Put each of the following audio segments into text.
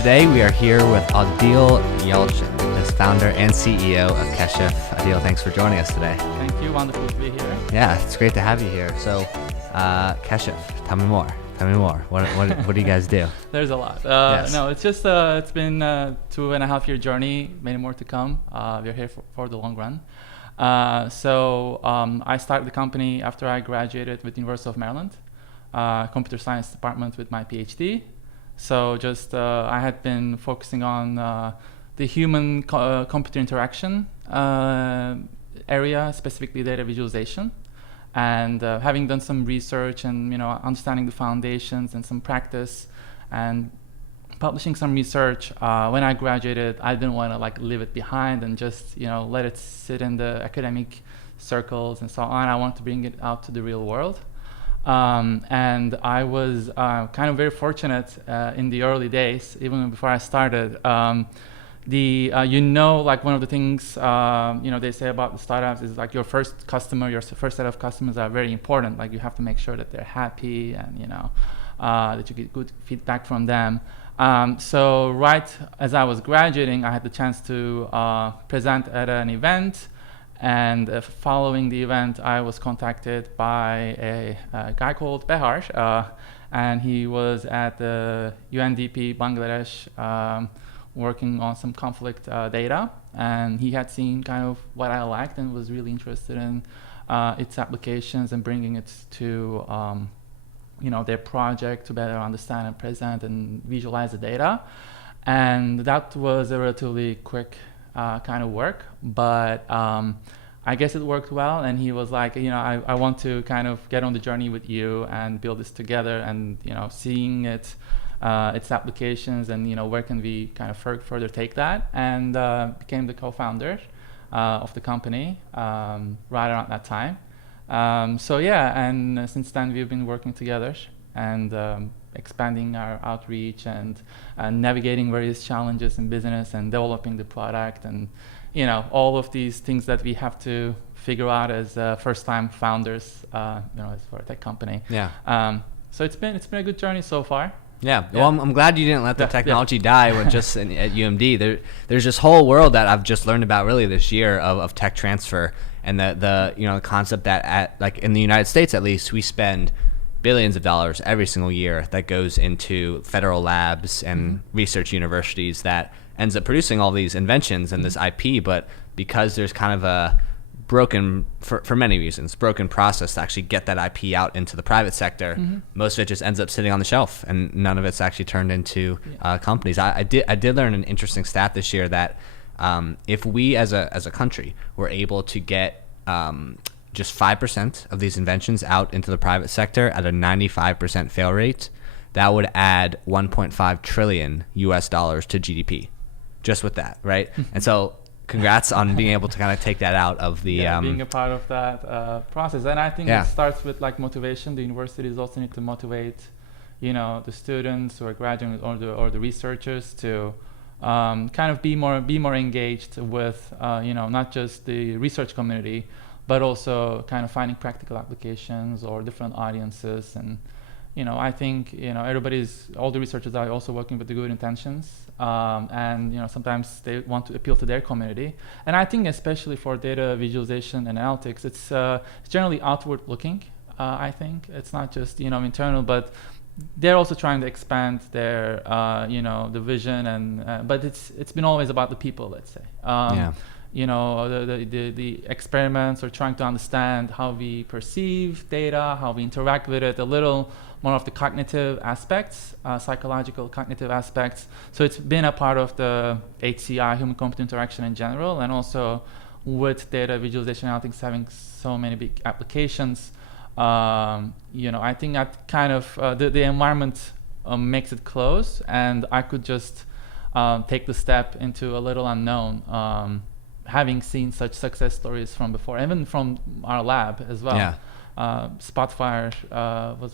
today we are here with Adil Yalcin, as founder and CEO of Keshif. Adil, thanks for joining us today. Thank you. Wonderful to be here. Yeah, it's great to have you here. So, Keshif, tell me more. What do you guys do? There's a lot. Yes. No, it's just it's been a 2.5-year journey. Many more to come. We're here for the long run. So I started the company after I graduated with the University of Maryland, computer science department with my Ph.D. So just I had been focusing on the human computer interaction area, specifically data visualization. And having done some research and understanding the foundations and some practice and publishing some research, when I graduated, I didn't want to leave it behind and just let it sit in the academic circles and so on. I wanted to bring it out to the real world. And I was kind of very fortunate in the early days, even before I started. One of the things they say about the startups is your first customer, your first set of customers are very important. You have to make sure that they're happy and that you get good feedback from them. So right as I was graduating, I had the chance to present at an event. And following the event, I was contacted by a guy called Behar, and he was at the UNDP Bangladesh working on some conflict data. And he had seen kind of what I liked and was really interested in its applications and bringing it to their project to better understand and present and visualize the data. And that was a relatively quick kind of work, but I guess it worked well. And he was like, I want to kind of get on the journey with you and build this together, and seeing its applications and where can we kind of further take that, and became the co-founder of the company right around that time. And since then we've been working together and expanding our outreach and navigating various challenges in business and developing the product and all of these things that we have to figure out as first-time founders, as for a tech company. Yeah. So it's been a good journey so far. Yeah. Well, I'm glad you didn't let the technology die with just at UMD. There's this whole world that I've just learned about really this year of tech transfer, and the concept that in the United States at least, we spend billions of dollars every single year that goes into federal labs and research universities that ends up producing all these inventions and this IP, but because there's kind of a broken, for many reasons, broken process to actually get that IP out into the private sector, most of it just ends up sitting on the shelf and none of it's actually turned into companies. I did learn an interesting stat this year that if we as a country were able to get just 5% of these inventions out into the private sector at a 95% fail rate, that would add $1.5 trillion US dollars to GDP, just with that, right? And so congrats on being able to kind of take that out of the being a part of that process. And I think it starts with motivation. The universities also need to motivate the students who are graduating or the researchers to kind of be more engaged with not just the research community, but also kind of finding practical applications or different audiences. And I think all the researchers are also working with the good intentions, and sometimes they want to appeal to their community. And I think especially for data visualization and analytics, it's generally outward looking. I think it's not just internal, but they're also trying to expand their the vision, and but it's been always about the people, let's say. The experiments or trying to understand how we perceive data, how we interact with it, a little more of the cognitive aspects, psychological cognitive aspects. So it's been a part of the HCI, human computer interaction in general, and also with data visualization analytics having so many big applications. I think that kind of the environment makes it close, and I could just take the step into a little unknown. Having seen such success stories from before, even from our lab as well. Yeah. Spotfire was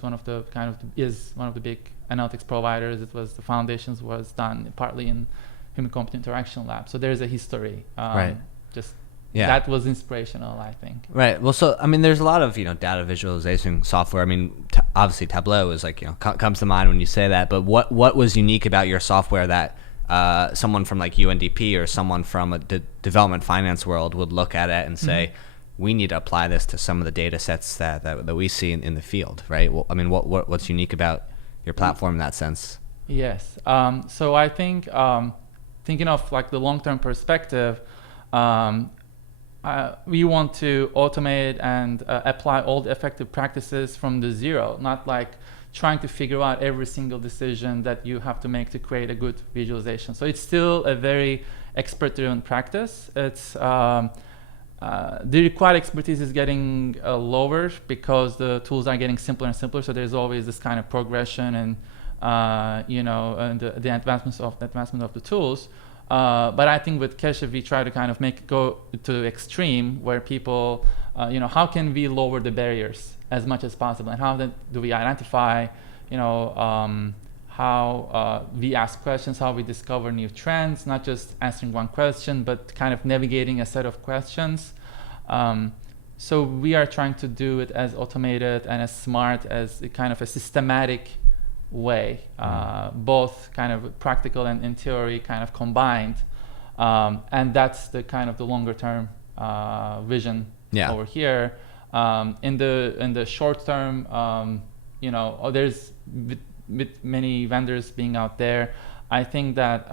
is one of the big analytics providers. The foundations was done partly in human computer interaction lab. So there's a history. Right. That was inspirational, I think. Right. Well, so there's a lot of data visualization software. obviously Tableau is like, comes to mind when you say that, but what was unique about your software that someone from like UNDP or someone from a development finance world would look at it and say, we need to apply this to some of the data sets that we see in the field, right? Well, I mean, what's unique about your platform in that sense? Yes. So I think thinking of like the long-term perspective, we want to automate and apply all the effective practices from the zero, not like trying to figure out every single decision that you have to make to create a good visualization. So it's still a very expert-driven practice. It's the required expertise is getting lower because the tools are getting simpler and simpler. So there's always this kind of progression and and the advancement of the tools. But I think with Keshif, we try to kind of make it go to the extreme where people, how can we lower the barriers as much as possible, and how do we identify, how we ask questions, how we discover new trends, not just answering one question, but kind of navigating a set of questions. So we are trying to do it as automated and as smart as a kind of a systematic way, both kind of practical and in theory kind of combined, and that's the kind of the longer term vision over here. In the short term, there's with many vendors being out there, I think that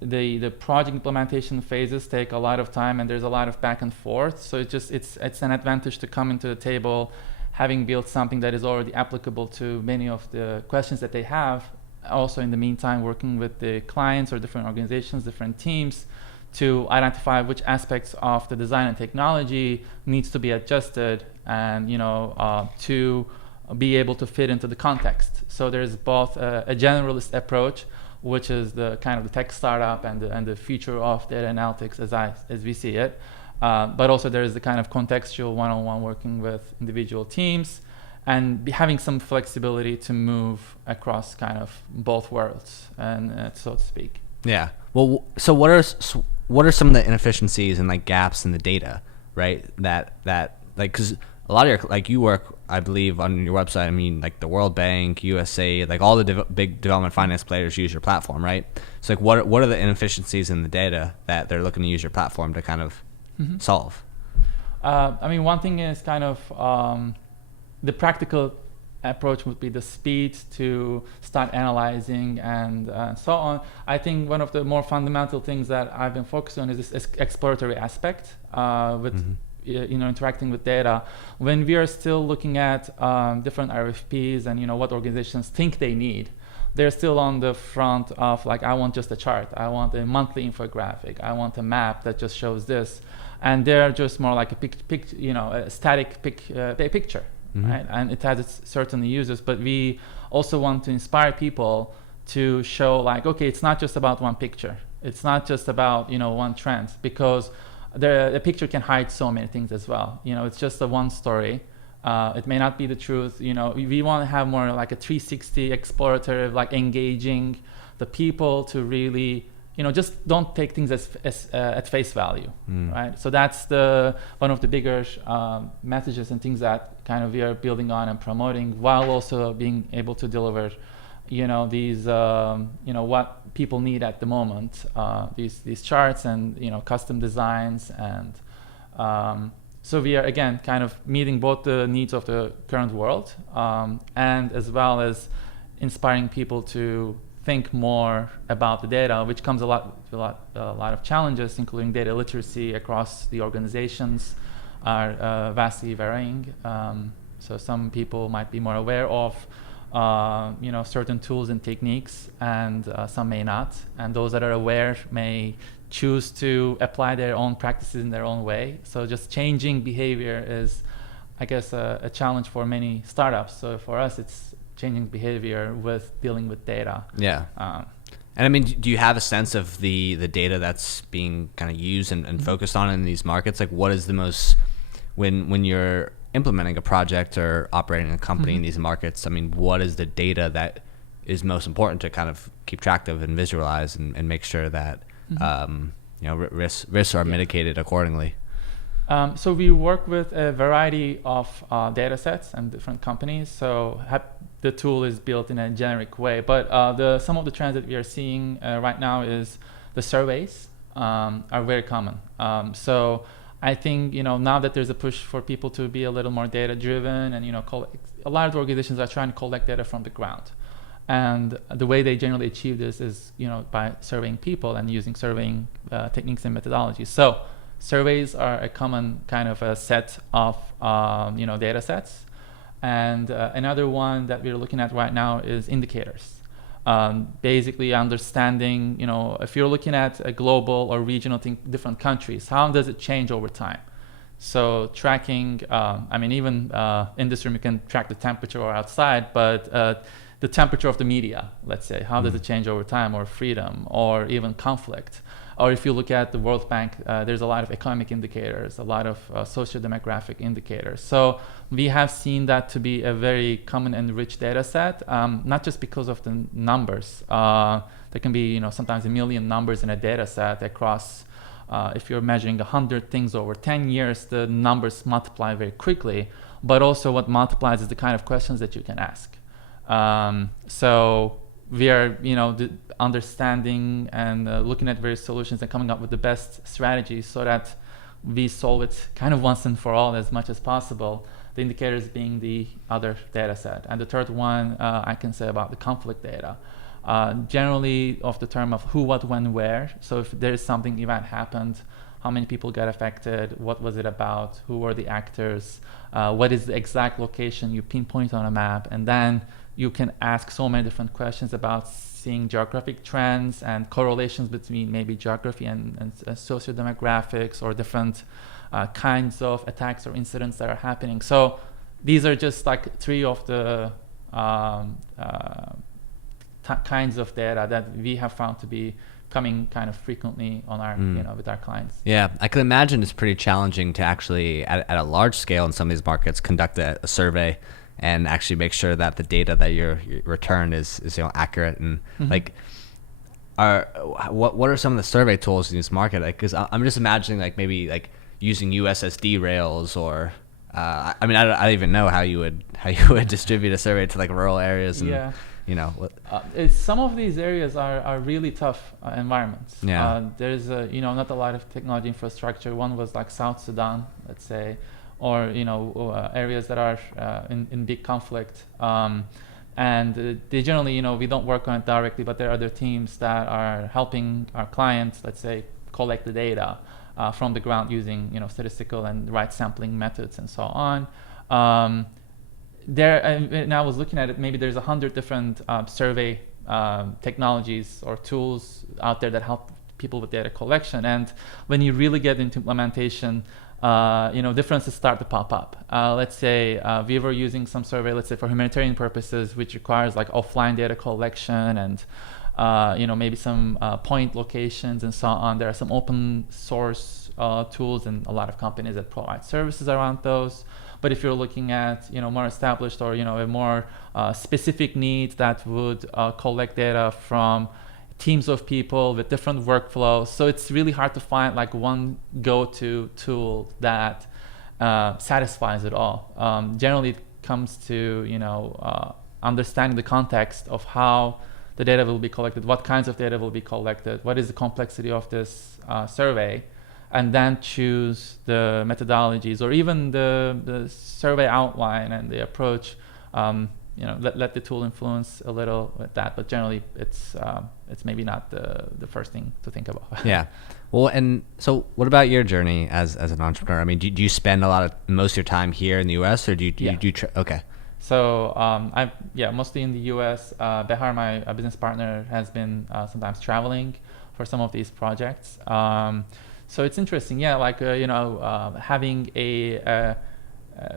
the project implementation phases take a lot of time and there's a lot of back and forth. So it's an advantage to come into the table having built something that is already applicable to many of the questions that they have. Also, in the meantime, working with the clients or different organizations, different teams, to identify which aspects of the design and technology needs to be adjusted and to be able to fit into the context. So there's both a generalist approach, which is the kind of the tech startup and the future of data analytics as we see it. But also there is the kind of contextual one-on-one working with individual teams and having some flexibility to move across kind of both worlds, and so to speak. Yeah. Well, so what are some of the inefficiencies and like gaps in the data, right? That like, because a lot of your, like, you work, I believe, on your website, I mean, like the World Bank, USAID, like all the big development finance players use your platform, right? So like what are the inefficiencies in the data that they're looking to use your platform to kind of solve? I mean, one thing is kind of the practical approach would be the speed to start analyzing and so on. I think one of the more fundamental things that I've been focused on is this exploratory aspect with interacting with data. When we are still looking at different RFPs and what organizations think they need, they're still on the front of like, I want just a chart, I want a monthly infographic, I want a map that just shows this, and they're just more like a static picture. Right? And it has its certain users, but we also want to inspire people to show like, okay, it's not just about one picture. It's not just about, one trend, because the picture can hide so many things as well. It's just a one story. It may not be the truth. We want to have more like a 360 explorative, like engaging the people to really, just don't take things as at face value, right? So that's one of the bigger messages and things that kind of we are building on and promoting, while also being able to deliver, these, what people need at the moment, these charts and custom designs, and so we are again kind of meeting both the needs of the current world and as well as inspiring people to think more about the data, which comes a lot of challenges, including data literacy across the organizations are vastly varying. So some people might be more aware of certain tools and techniques, and some may not. And those that are aware may choose to apply their own practices in their own way. So just changing behavior is, I guess, a challenge for many startups. So for us, it's changing behavior with dealing with data. Yeah. And I mean, do you have a sense of the data that's being kind of used and focused on in these markets? Like, what is the most, when you're implementing a project or operating a company in these markets, I mean, what is the data that is most important to kind of keep track of and visualize and make sure that risks are mitigated accordingly? So we work with a variety of data sets and different companies. So the tool is built in a generic way. But some of the trends that we are seeing right now is the surveys are very common. So I think now that there's a push for people to be a little more data driven, and a lot of the organizations are trying to collect data from the ground. And the way they generally achieve this is by surveying people and using surveying techniques and methodologies. So surveys are a common kind of a set of data sets. And another one that we're looking at right now is indicators. Basically understanding, if you're looking at a global or regional different countries, how does it change over time? So tracking, even in this room you can track the temperature or outside, but the temperature of the media, let's say, how does it change over time, or freedom, or even conflict? Or if you look at the World Bank, there's a lot of economic indicators, a lot of socio-demographic indicators. So we have seen that to be a very common and rich data set, not just because of the numbers. There can be sometimes a million numbers in a data set across, if you're measuring 100 things over 10 years, the numbers multiply very quickly, but also what multiplies is the kind of questions that you can ask. So we are, understanding and looking at various solutions and coming up with the best strategies so that we solve it kind of once and for all as much as possible. The indicators being the other data set. And the third one I can say about the conflict data. Generally of the term of who, what, when, where. So if there is something event happened, how many people got affected, what was it about, who were the actors, what is the exact location you pinpoint on a map, and then you can ask so many different questions about seeing geographic trends and correlations between maybe geography and socio-demographics or different kinds of attacks or incidents that are happening. So these are just like three of the kinds of data that we have found to be coming kind of frequently on our, with our clients. Yeah, I can imagine it's pretty challenging to actually, at a large scale in some of these markets, conduct a survey and actually make sure that the data that your return is accurate. And what are some of the survey tools in this market? Because I'm just imagining maybe using USSD rails, or I don't even know how you would distribute a survey to rural areas. And, some of these areas are really tough environments. There's not a lot of technology infrastructure. One was South Sudan, let's say, or areas that are in big conflict, and they generally we don't work on it directly, but there are other teams that are helping our clients, let's say, collect the data from the ground using statistical and right sampling methods and so on. And I was looking at it, maybe there's 100 different survey technologies or tools out there that help people with data collection. And when you really get into implementation, differences start to pop up. Let's say we were using some survey, let's say for humanitarian purposes, which requires offline data collection and maybe some point locations and so on. There are some open source tools and a lot of companies that provide services around those. But if you're looking at more established or a more specific need that would collect data from teams of people with different workflows, so it's really hard to find one go-to tool that satisfies it all. Generally, it comes to understanding the context of how the data will be collected, what kinds of data will be collected, what is the complexity of this survey, and then choose the methodologies or even the survey outline and the approach. Let the tool influence a little with that, but generally it's maybe not the first thing to think about. Yeah. Well, and so what about your journey as an entrepreneur? Do you spend most of your time here in the US, or do you okay. So mostly in the US. Behar, my business partner, has been sometimes traveling for some of these projects. So it's interesting, having a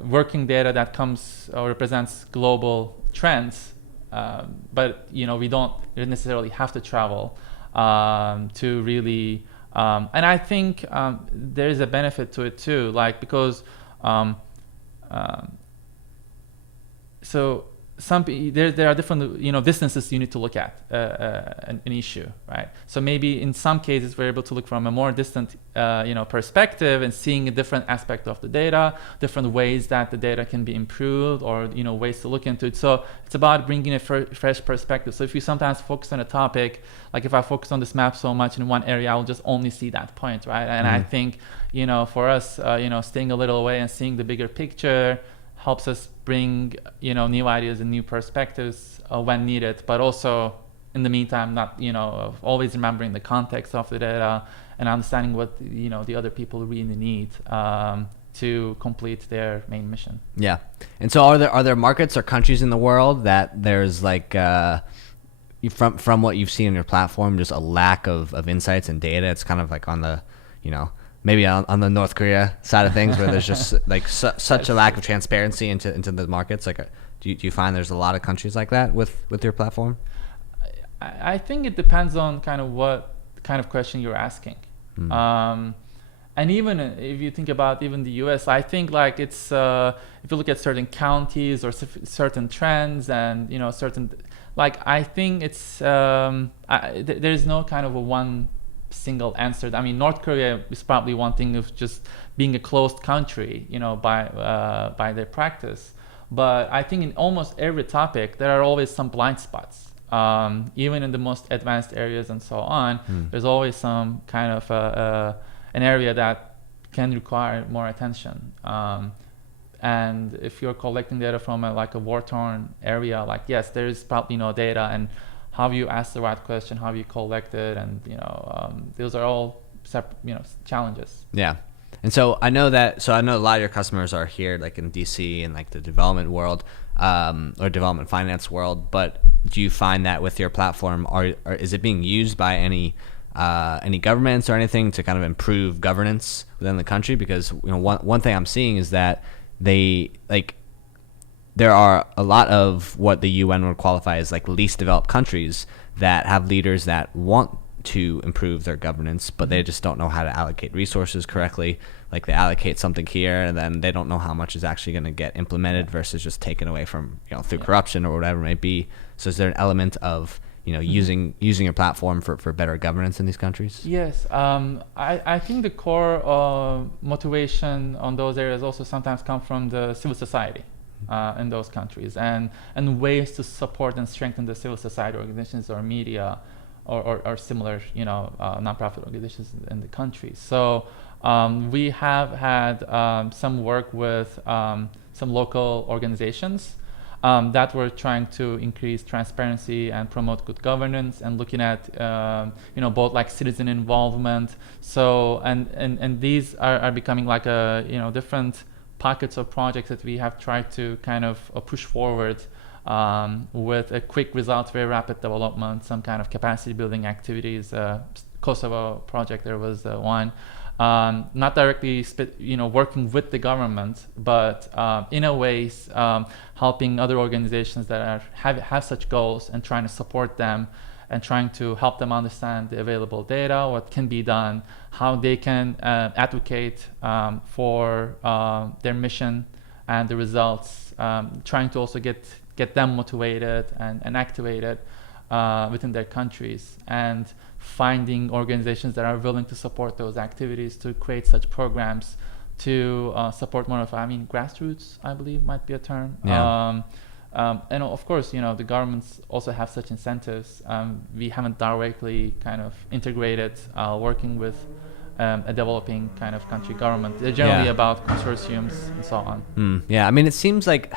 working data that comes or represents global trends, but we don't necessarily have to travel to really. And I think there is a benefit to it too, because so there are different distances you need to look at an issue, right? So maybe in some cases we're able to look from a more distant perspective and seeing a different aspect of the data, different ways that the data can be improved, or ways to look into it. So it's about bringing a fresh perspective. So if you sometimes focus on a topic, like if I focus on this map so much in one area, I'll just only see that point, right? And I think for us staying a little away and seeing the bigger picture helps us bring new ideas and new perspectives when needed, but also in the meantime not always remembering the context of the data and understanding what the other people really need to complete their main mission. Yeah. And so are there markets or countries in the world that there's like from what you've seen in your platform, just a lack of insights and data? It's kind of like on the maybe on the North Korea side of things, where there's just like such a lack of transparency into the markets. Like, do you find there's a lot of countries like that with your platform? I think it depends on kind of what kind of question you're asking. And even if you think about even the US, I think like it's if you look at certain counties or certain trends and certain, like I think it's there's no kind of a one single answer. I mean, North Korea is probably one thing of just being a closed country, by their practice. But I think in almost every topic there are always some blind spots. Even in the most advanced areas and so on, there's always some kind of an area that can require more attention. And if you're collecting data from a war-torn area, like yes, there is probably no data, and how you ask the right question, how you collect it, and those are all separate, challenges. Yeah, and so I know a lot of your customers are here, like in DC and like the development world, or development finance world. But do you find that with your platform, or is it being used by any governments or anything to kind of improve governance within the country? Because one thing I'm seeing is that there are a lot of what the UN would qualify as like least developed countries that have leaders that want to improve their governance, but they just don't know how to allocate resources correctly. Like they allocate something here and then they don't know how much is actually going to get implemented versus just taken away from through corruption or whatever it may be. So is there an element of using your platform for better governance in these countries? Yes, I think the core motivation on those areas also sometimes come from the civil society in those countries, and ways to support and strengthen the civil society organizations or media or similar nonprofit organizations in the country. So we have had some work with some local organizations that were trying to increase transparency and promote good governance, and looking at both like citizen involvement. So and these are becoming like a different pockets of projects that we have tried to kind of push forward with a quick result, very rapid development, some kind of capacity building activities. Kosovo project, there was one. Not directly working with the government, but in a ways helping other organizations that have such goals and trying to support them and trying to help them understand the available data, what can be done, how they can advocate for their mission and the results, trying to also get them motivated and activated within their countries, and finding organizations that are willing to support those activities, to create such programs, to support more of, grassroots, I believe might be a term. Yeah. And of course, the governments also have such incentives. We haven't directly kind of integrated working with a developing kind of country government. They're generally about consortiums and so on. Yeah, it seems like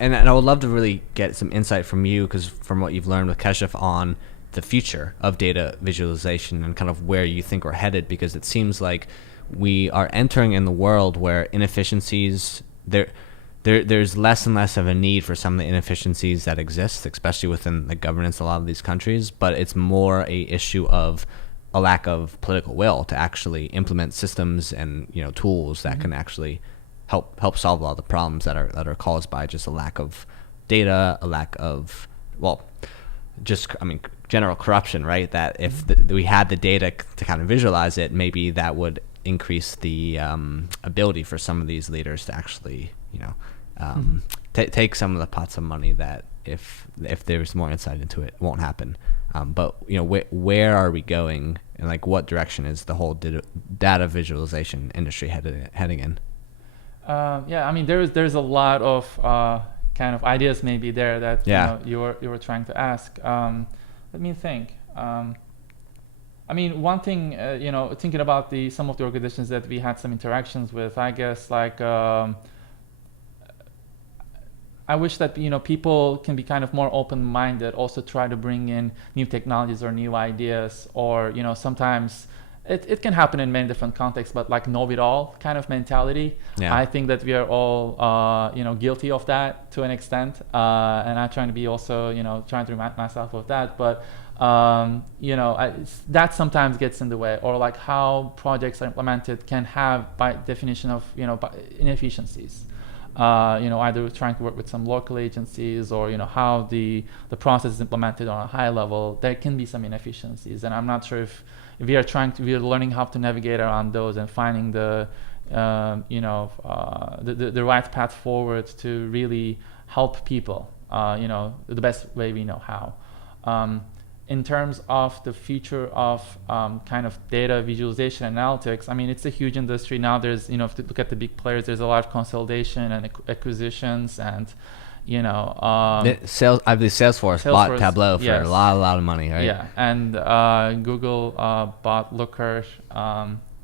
and I would love to really get some insight from you, because from what you've learned with Keshif on the future of data visualization and kind of where you think we're headed, because it seems like we are entering in the world where inefficiencies, there's less and less of a need for some of the inefficiencies that exist, especially within the governance of a lot of these countries, but it's more a issue of a lack of political will to actually implement systems and tools that can actually help solve a lot of the problems that are caused by just a lack of data, a lack of general corruption, right? That if we had the data to kind of visualize it, maybe that would increase the ability for some of these leaders to actually take some of the pots of money that if there's more insight into it, won't happen. But where are we going, and like what direction is the whole data visualization industry heading in? I mean, there's a lot of kind of ideas maybe there that you were trying to ask. Let me think. I mean, one thing, thinking about some of the organizations that we had some interactions with, I guess, like, I wish that, people can be kind of more open-minded, also try to bring in new technologies or new ideas, or, sometimes it can happen in many different contexts, but like know-it-all kind of mentality. Yeah. I think that we are all, guilty of that to an extent. And I'm trying to be also, trying to remind myself of that. But, that sometimes gets in the way, or like how projects are implemented can have, by definition of, inefficiencies. Either trying to work with some local agencies, or how the process is implemented on a high level, there can be some inefficiencies, and I'm not sure if we are learning how to navigate around those and finding the right path forward to really help people, the best way we know how. In terms of the future of kind of data visualization analytics, I mean, it's a huge industry now. There's, if you look at the big players, there's a lot of consolidation and acquisitions, and I believe Salesforce bought Tableau for a lot of money, right? Yeah, and Google bought Looker,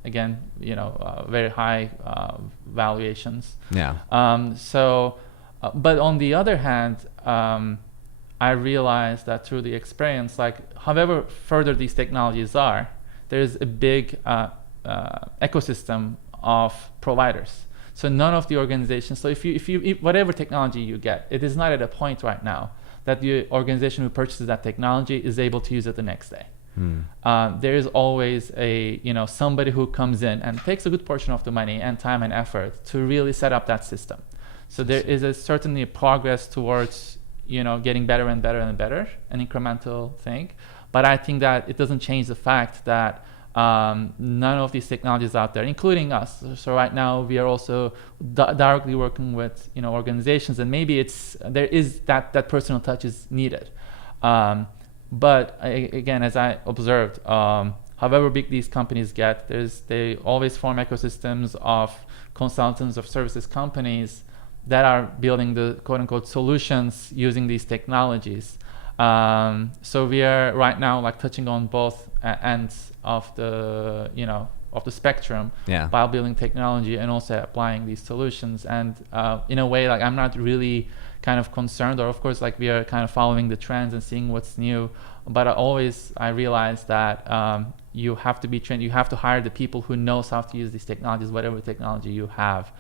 again, very high valuations. Yeah. But on the other hand, I realized that through the experience, like however further these technologies are, there's a big ecosystem of providers. So none of the organizations, so if whatever technology you get, it is not at a point right now that the organization who purchases that technology is able to use it the next day. There is always somebody who comes in and takes a good portion of the money and time and effort to really set up that system. So there is certainly a progress towards getting better and better and better, an incremental thing. But I think that it doesn't change the fact that none of these technologies out there, including us. So right now we are also directly working with organizations, and maybe there is that personal touch is needed. But again, as I observed, however big these companies get, they always form ecosystems of consultants, of services companies that are building the quote-unquote solutions using these technologies. So we are right now like touching on both ends of the spectrum, while building technology and also applying these solutions. And in a way, like I'm not really kind of concerned, or of course like we are kind of following the trends and seeing what's new. But I realize that you have to be trained. You have to hire the people who knows how to use these technologies, whatever technology you have.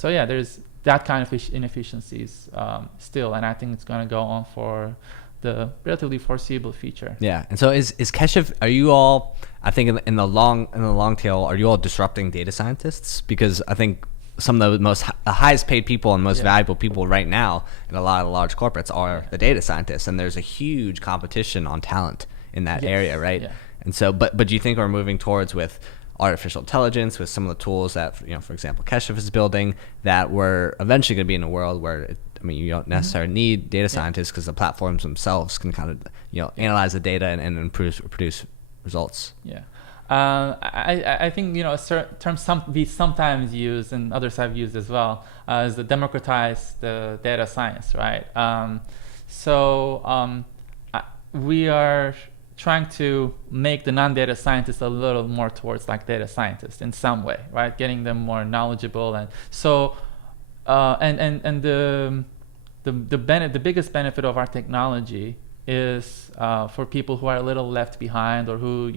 There's that kind of inefficiencies still, and I think it's going to go on for the relatively foreseeable future. Yeah, and so is Keshif? Are you all? I think in the long tail, are you all disrupting data scientists? Because I think some of the highest paid people and most valuable people right now in a lot of the large corporates are the data scientists, and there's a huge competition on talent in that area, right? Yeah. And so, but do you think we're moving towards with artificial intelligence, with some of the tools that for example Keshif is building, that we're eventually going to be in a world where you don't necessarily need data scientists, because the platforms themselves can kind of analyze the data and produce results. I think a certain term we sometimes use and others have used as well is the democratize the data science, right? We are trying to make the non-data scientists a little more towards like data scientists in some way, right? Getting them more knowledgeable, and so the biggest benefit of our technology is for people who are a little left behind, or who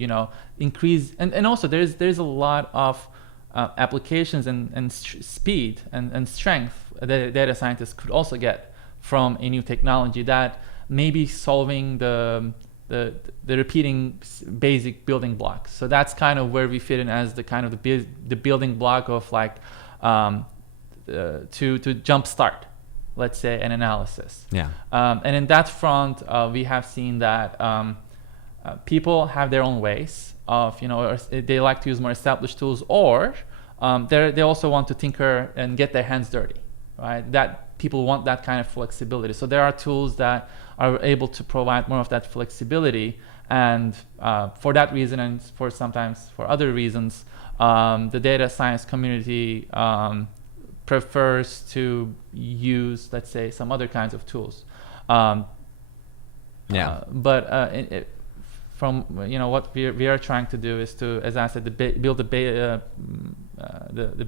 increase, and also there's a lot of applications and speed and strength that data scientists could also get from a new technology that may be solving the repeating basic building blocks. So that's kind of where we fit in as the kind of the building block of like to jumpstart, let's say, an analysis. And in that front, we have seen that people have their own ways of, or they like to use more established tools, or they also want to tinker and get their hands dirty, right? That people want that kind of flexibility. So there are tools that are able to provide more of that flexibility, and for that reason, and for sometimes for other reasons, the data science community prefers to use, let's say, some other kinds of tools. From what we are trying to do is to, as I said, build the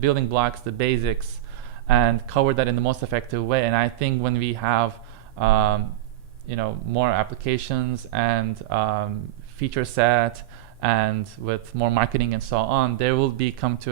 building blocks, the basics, and cover that in the most effective way. And I think when we have more applications and feature set, and with more marketing and so on, there will come to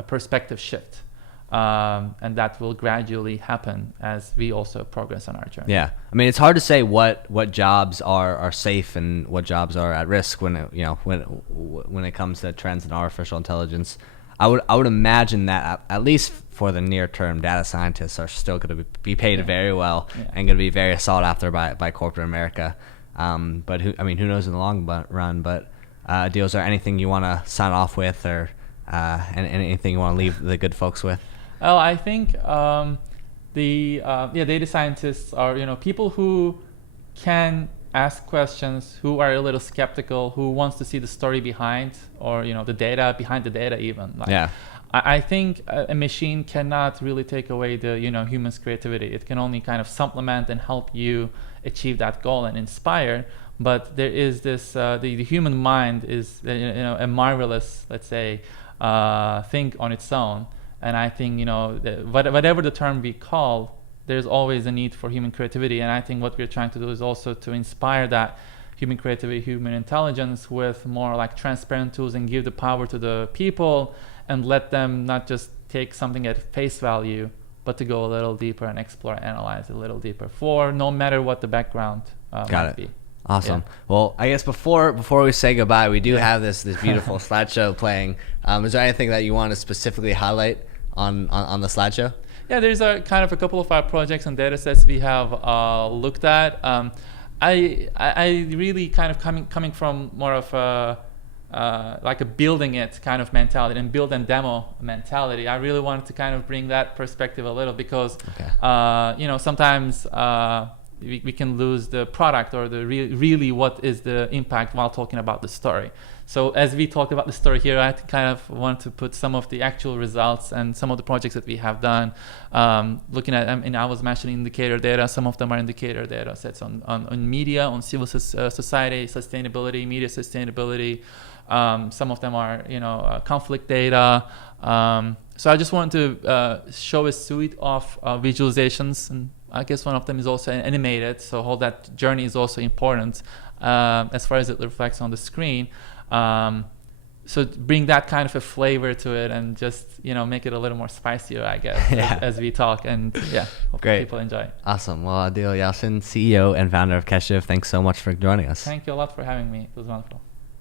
a perspective shift. And that will gradually happen as we also progress on our journey. Yeah, I mean, it's hard to say what jobs are safe and what jobs are at risk when it comes to trends in artificial intelligence. I would imagine that at least for the near term, data scientists are still going to be paid very well and going to be very sought after by corporate America. But who knows in the long run? But Adil, is there anything you want to sign off with, or anything you want to leave the good folks with? Well, I think data scientists are people who can ask questions, who are a little skeptical, who wants to see the story behind, or the data behind the data even. I think a machine cannot really take away the human's creativity. It can only kind of supplement and help you achieve that goal and inspire. But there is this the human mind is a marvelous, let's say, thing on its own. And I think whatever the term we call, there's always a need for human creativity. And I think what we're trying to do is also to inspire that human creativity, human intelligence with more like transparent tools, and give the power to the people and let them not just take something at face value, but to go a little deeper and explore and analyze a little deeper, for no matter what the background might be. Awesome. Yeah. Well, I guess before we say goodbye, we do have this beautiful slideshow playing. Is there anything that you want to specifically highlight on the slideshow? Yeah, there's a couple of our projects and data sets we have looked at. I really coming from more of like a building it kind of mentality and build and demo mentality. I really wanted to kind of bring that perspective a little, because sometimes we can lose the product or the really what is the impact while talking about the story. So as we talk about the story here, I kind of want to put some of the actual results and some of the projects that we have done, looking at, and I was mentioning indicator data. Some of them are indicator data sets on media, on civil society, sustainability, media sustainability. Some of them are, conflict data. So I just want to show a suite of visualizations, and I guess one of them is also animated. So all that journey is also important as far as it reflects on the screen. So bring that kind of a flavor to it, and just make it a little more spicier, I guess, as we talk, and hope people enjoy. Awesome. Well, Adil Yalcin, CEO and founder of Keshif, thanks so much for joining us. Thank you a lot for having me. It was wonderful.